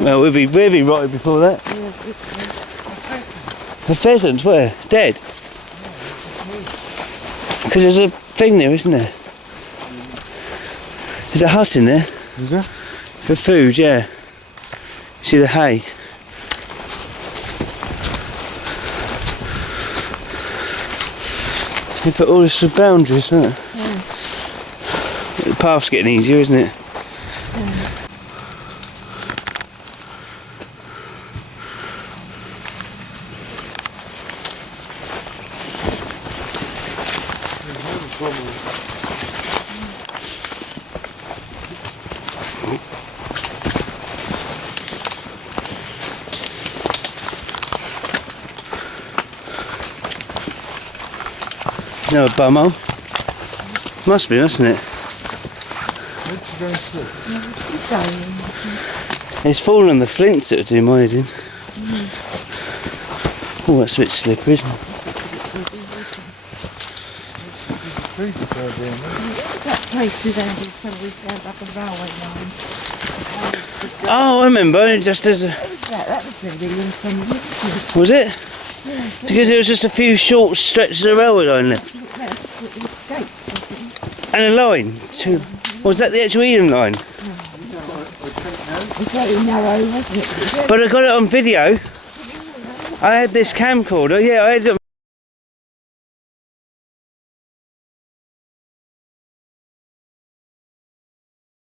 Well, we'll be rotted before that. The pheasants, where? Dead? Because there's a thing there, isn't there? There's a hut in there. Is there? For food, yeah. See the hay? They put all this for boundaries, isn't it? Yeah. The path's getting easier, isn't it? No, a bumhole. Must be, mustn't it? It's fallen on the flints that would do my head in. Oh, that's a bit slippery, isn't it? That place we found is somewhere down up a railway line. Oh, I remember, just as a... What was that? That was the William somewhere. Was it? Yeah, Because there was just a few short stretches of railway line left. And a line. Was that the actual Eden line? It's very narrow, wasn't it? But I got it on video. I had this camcorder, yeah, I had it on